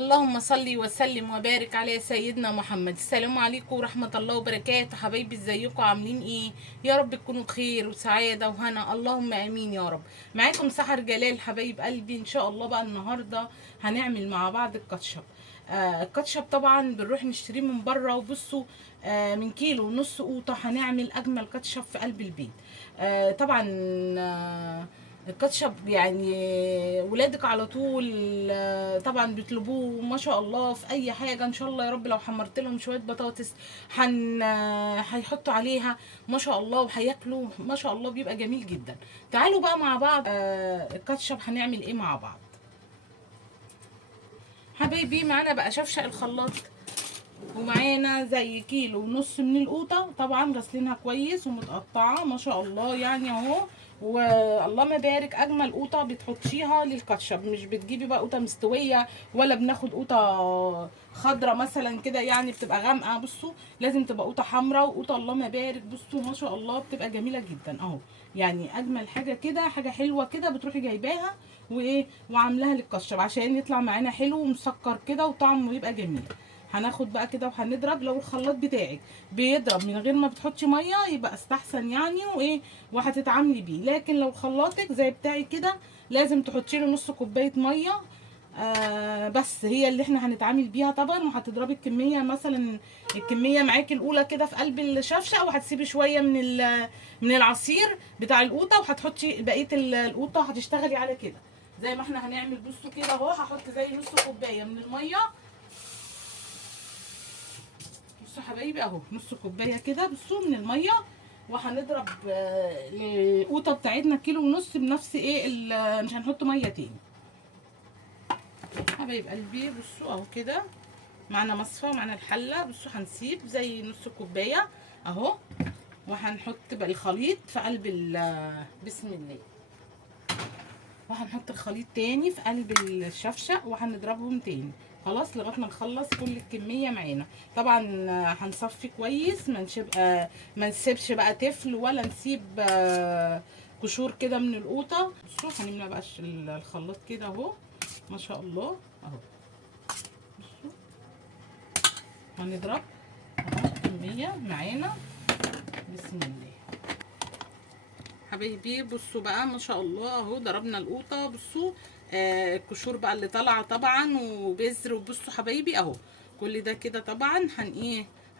اللهم صل وسلم وبارك على سيدنا محمد. السلام عليكم ورحمة الله وبركاته. حبايبي ازيكم عاملين ايه؟ يا رب تكونوا بخير وسعادة وهنا، اللهم امين يا رب. معاكم سحر جلال حبايب قلبي. ان شاء الله بقى النهاردة هنعمل مع بعض الكاتشب. الكاتشب طبعا بنروح نشتريه من بره، وبصوا من كيلو ونص قوطة هنعمل اجمل كاتشب في قلب البيت. طبعا الكاتشب يعني ولادك على طول طبعا بيطلبوه ما شاء الله في اي حاجه. ان شاء الله يا رب لو حمرت لهم شويه بطاطس هيحطوا عليها ما شاء الله وهياكلوا ما شاء الله، بيبقى جميل جدا. تعالوا بقى مع بعض الكاتشب هنعمل ايه مع بعض. حبايبي معانا بقى شفشق الخلاط، ومعانا زي كيلو ونص من القوطه، طبعا غسلينها كويس ومتقطعه ما شاء الله يعني اهو. واللهم بارك، اجمل قوطه بتحطيها للكاتشب، مش بتجيبي بقى قوطه مستويه ولا بناخد قوطه خضره مثلا كده يعني بتبقى غامقه. بصوا لازم تبقى قوطه حمراء وقوطه اللهم بارك، بصوا ما شاء الله بتبقى جميله جدا اهو. يعني اجمل حاجه كده، حاجه حلوه كده بتروحي جايباها وايه وعاملاها للكاتشب عشان يطلع معانا حلو ومسكر كده وطعمه يبقى جميل. هناخد بقى كده وهنضرب. لو الخلاط بتاعك بيضرب من غير ما بتحطي ميه يبقى استحسن يعني وايه وهتتعاملي بيه، لكن لو خلاطك زي بتاعي كده لازم تحطي له نص كوبايه ميه بس هي اللي احنا هنتعامل بيها طبعا. وهتضربي الكميه، مثلا الكميه معاكي الاولى كده في قلب الشفشه، وهتسيبي شويه من العصير بتاع القوطه وهتحطي بقيه القوطه. هتشتغلي على كده زي ما احنا هنعمل. بصوا كده اهو هحط زي نص كوبايه من الميه. بصوا حبايبي اهو نص كوبايه كده بصوا من الميه، وهنضرب القوطه بتاعتنا كيلو ونص بنفس ايه مش هنحط ميه تاني. حبايب قلبي بصوا اهو كده معانا مصفى ومعانا الحله. بصوا هنسيب زي نص كوبايه اهو، وهنحط بقى الخليط في قلب بسم الله، وهنحط الخليط تاني في قلب الشفشق وهنضربهم تاني خلاص لغايه ما نخلص كل الكميه معانا. طبعا هنصفي كويس، ما نسيبش بقى تفل ولا نسيب قشور كده من القوطه. بصوا هنملى بقى الخلاط كده اهو ما شاء الله اهو. بصوا هنضرب اهو الكميه معانا بسم الله. حبايبي بصوا بقى ما شاء الله اهو ضربنا القوطه. بصوا القشور بقى اللي طالعه طبعا وبذر. وبصوا حبايبي اهو كل ده كده طبعا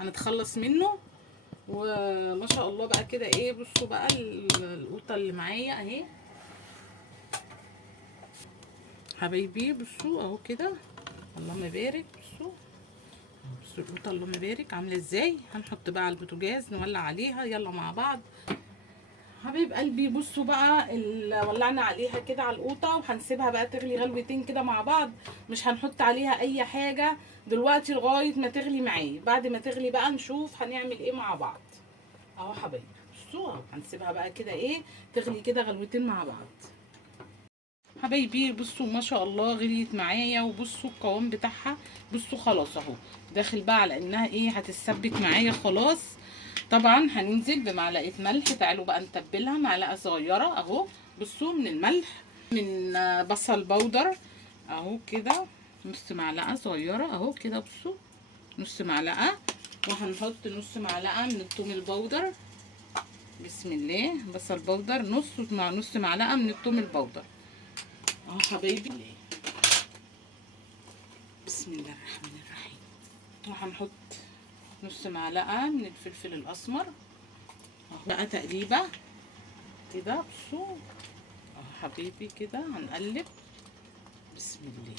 هنتخلص منه. وما شاء الله بقى كده ايه. بصوا بقى القوطه اللي معايا اهي حبايبي. بصوا اهو كده اللهم بارك. بصوا القوطه اللهم بارك عامله ازاي. هنحط بقى على البوتاجاز نولع عليها يلا مع بعض حبيب قلبي. بصوا بقى ولعنا عليها كده على القوطه، وهنسيبها بقى تغلي غلوتين كده مع بعض. مش هنحط عليها اي حاجه دلوقتي لغايه ما تغلي معايا. بعد ما تغلي بقى نشوف هنعمل ايه مع بعض اهو حبايبي. بصوا اهو هنسيبها بقى كده ايه تغلي كده غلوتين مع بعض حبايبي. بصوا ما شاء الله غليت معايا، وبصوا القوام بتاعها. بصوا خلاص اهو داخل بقى على انها ايه هتتسبك معايا خلاص. طبعا هننزل بمعلقه ملح. تعالوا بقى نتبلها معلقه صغيره اهو. بصوا من الملح، من بصل بودر اهو كده نص معلقه صغيره اهو كده. بصوا نص معلقه، وهنحط نص معلقه من الثوم البودر بسم الله. بصل بودر نص معلقه من الثوم البودر اهو حبايبي بسم الله الرحمن الرحيم. وهنحط نص معلقه من الفلفل الاسمر اهو بقى تقليبه كده. بصوا اهو حبيبي كده هنقلب بسم الله.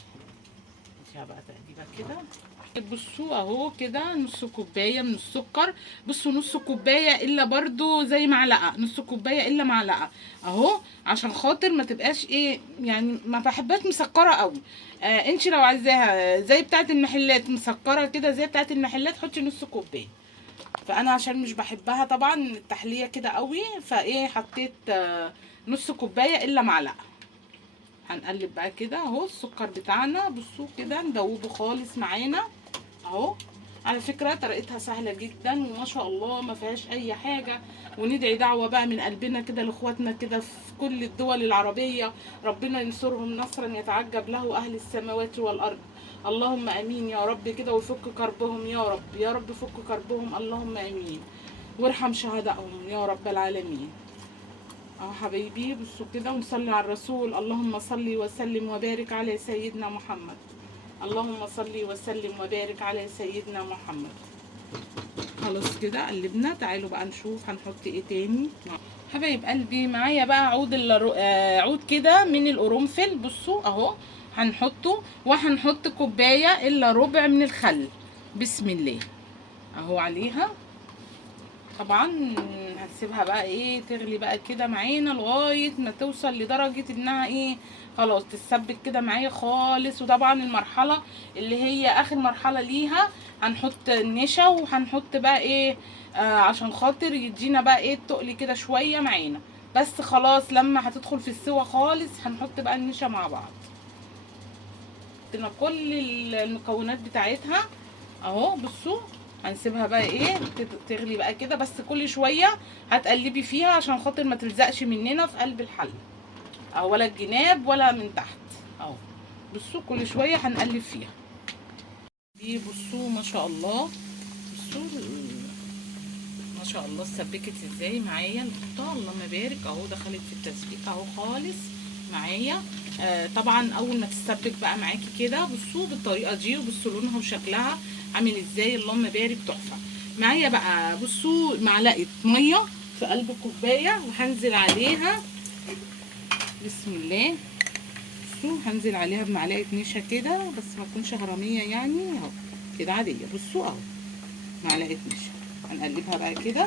نديها بقى تقليبه كده. بصوا اهو كده نص كوبايه من السكر. بصوا نص كوبايه الا برضو زي معلقه، نص كوبايه الا معلقه اهو عشان خاطر ما تبقاش ايه يعني ما بحبهاش مسكره قوي. انت لو عايزاها زي بتاعه المحلات مسكره كده زي بتاعه المحلات حطي نص كوبايه. فانا عشان مش بحبها طبعا التحليه كده قوي فايه حطيت نص كوبايه الا معلقه. هنقلب بقى كده اهو السكر بتاعنا. بصوا كده ندوبه خالص معانا اهو. على فكره طريقتها سهله جدا وما شاء الله ما فيهاش اي حاجه. وندعي دعوه بقى من قلبنا كده لاخواتنا كده في كل الدول العربيه، ربنا ينصرهم نصرا يتعجب له اهل السماوات والارض. اللهم امين يا رب كده، ويفك كربهم يا رب، يا رب فك كربهم اللهم امين، وارحم شهدائهم يا رب العالمين. اهو حبايبي بصوا كده، ونصلي على الرسول. اللهم صل وسلم وبارك على سيدنا محمد. اللهم صل وسلم وبارك على سيدنا محمد. خلاص كده قلبنا. تعالوا بقى نشوف هنحط ايه تاني. حبايب قلبي معايا بقى عود كده من القرنفل. بصوا اهو هنحطه، وهنحط كوبايه الا ربع من الخل. بسم الله اهو عليها. طبعا هنسيبها بقى ايه تغلي بقى كده معانا لغايه ما توصل لدرجه انها ايه خلاص تتسبك كده معايا خالص. وطبعا المرحله اللي هي اخر مرحله ليها هنحط النشا، وهنحط بقى ايه عشان خاطر يدينا بقى ايه التقل كده شويه معانا. بس خلاص لما هتدخل في السوا خالص هنحط بقى النشا مع بعض. حطينا كل المكونات بتاعتها اهو. بصوا هنسيبها بقى ايه تغلي بقى كده، بس كل شويه هتقلبي فيها عشان خاطر ما تلزقش مننا في قلب الحل او ولا الجناب ولا من تحت اهو. بصوا كل شويه هنقلب فيها دي. بصوا ما شاء الله، بصوا ما شاء الله اتسبكت ازاي معايا القطه. اللهم بارك اهو دخلت في التسبيك اهو خالص معايا. طبعا اول ما تتسبك بقى معاكي كده بصوا بالطريقه دي، وبصوا لونها وشكلها عامل ازاي. اللهم بارك تحفه معايا بقى. بصوا معلقه ميه في قلب الكوبايه وهنزل عليها بسم الله. بصوا هنزل عليها بمعلقه نشا كده، بس ما تكونش هرميه يعني اهو كده عاديه. بصوا اهو معلقه نشا هنقلبها بقى كده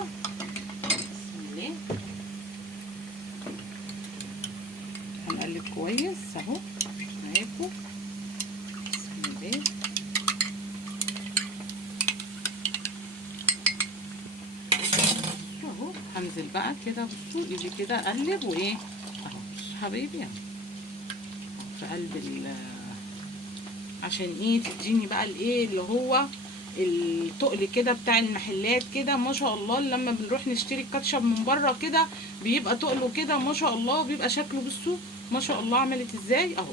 بسم الله. هنقلب كويس اهو معاكم بسم الله. اهو هنزل بقى كده بصوا ايدي كده اقلب وايه اهو حبايبي اهو في قلب عشان ايه تديني بقى الايه اللي هو التقل كده بتاع المحلات كده. ما شاء الله لما بنروح نشتري الكاتشب من بره كده بيبقى تقله كده ما شاء الله، بيبقى شكله بصوا ما شاء الله عملت ازاي اهو.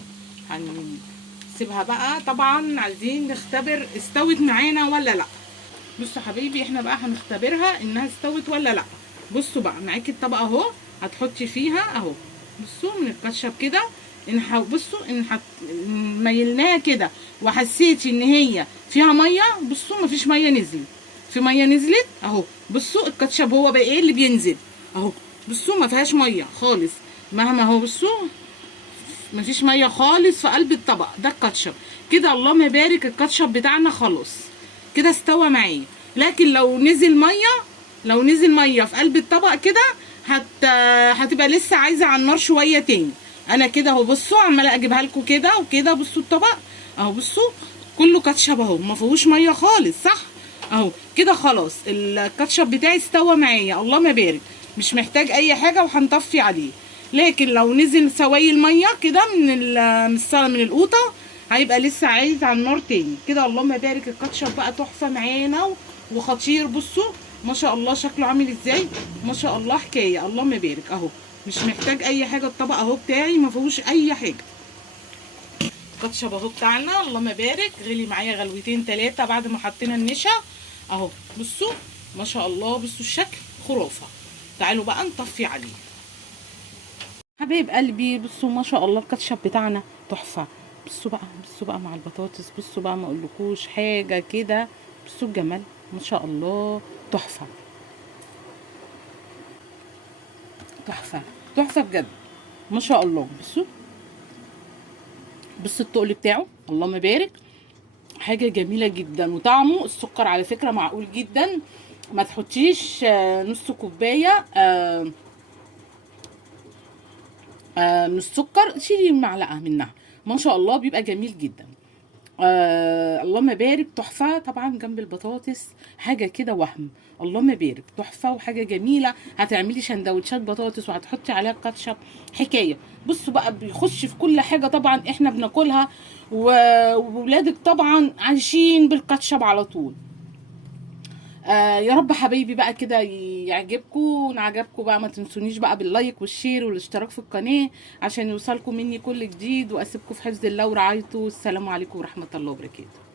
هنسيبها بقى طبعا عايزين نختبر استوت معانا ولا لا. بصوا حبايبي احنا بقى هنختبرها انها استوت ولا لا. بصوا بقى معاكي الطبق اهو هتحطي فيها اهو. بصوا من الكاتشب كده بصوا ان ميلناها كده وحسيتي ان هي فيها ميه. بصوا مفيش ميه نزلت، في ميه نزلت اهو. بصوا الكاتشب هو بقى ايه اللي بينزل اهو. بصوا ما فيهاش ميه خالص مهما هو. بصوا مفيش ميه خالص في قلب الطبق ده الكاتشب كده. اللهم بارك الكاتشب بتاعنا خلاص كده استوى معايا. لكن لو نزل ميه في قلب الطبق كده هتبقى لسه عايزه على النار شويه تاني. انا كده اهو بصوا عماله اجيبها لكم كده وكده. بصوا الطبق اهو بصوا كله كاتشب اهو ما فيهوش ميه خالص صح اهو كده. خلاص الكاتشب بتاعي استوى معايا اللهم بارك، مش محتاج اي حاجه وهنطفي عليه. لكن لو نزل سوائل ميه كده من القوطه هيبقى لسه عايز على النار تاني كده. اللهم بارك الكاتشب بقى تحفه معانا وخطير. بصوا ما شاء الله شكله عامل ازاي ما شاء الله حكايه. اللهم بارك اهو مش محتاج اي حاجه. الطبق اهو بتاعي ما فيهوش اي حاجه. الكاتشب اهو بتاعنا اللهم بارك غلي معايا غلوتين 3 بعد ما حطينا النشا اهو. بصوا ما شاء الله بصوا الشكل خرافه. تعالوا بقى نطفي عليه حبايب قلبي. بصوا ما شاء الله الكاتشب بتاعنا تحفه. بصوا بقى مع البطاطس. بصوا بقى ما اقولكوش حاجه كده. بصوا الجمال ما شاء الله تحفه تحفه بجد ما شاء الله. بصوا التقل بتاعه اللهم بارك حاجه جميله جدا. وطعمه السكر على فكره معقول جدا. ما تحطيش نص كوبايه من السكر، شيلي معلقه منها ما شاء الله بيبقى جميل جدا. اللهم بارك تحفه. طبعا جنب البطاطس حاجه كده وهم. اللهم بارك تحفه وحاجه جميله. هتعملي سندوتشات بطاطس وهتحطي عليها كاتشب حكايه. بصوا بقى بيخش في كل حاجه طبعا احنا بناكلها وولادك طبعا عايشين بالكاتشب على طول. يا رب حبايبي بقى كده يعجبكم، وان عجبكم بقى ما تنسونيش بقى باللايك والشير والاشتراك في القناه عشان يوصلكم مني كل جديد، واسيبكم في حفظ الله ورعايته. السلام عليكم ورحمه الله وبركاته.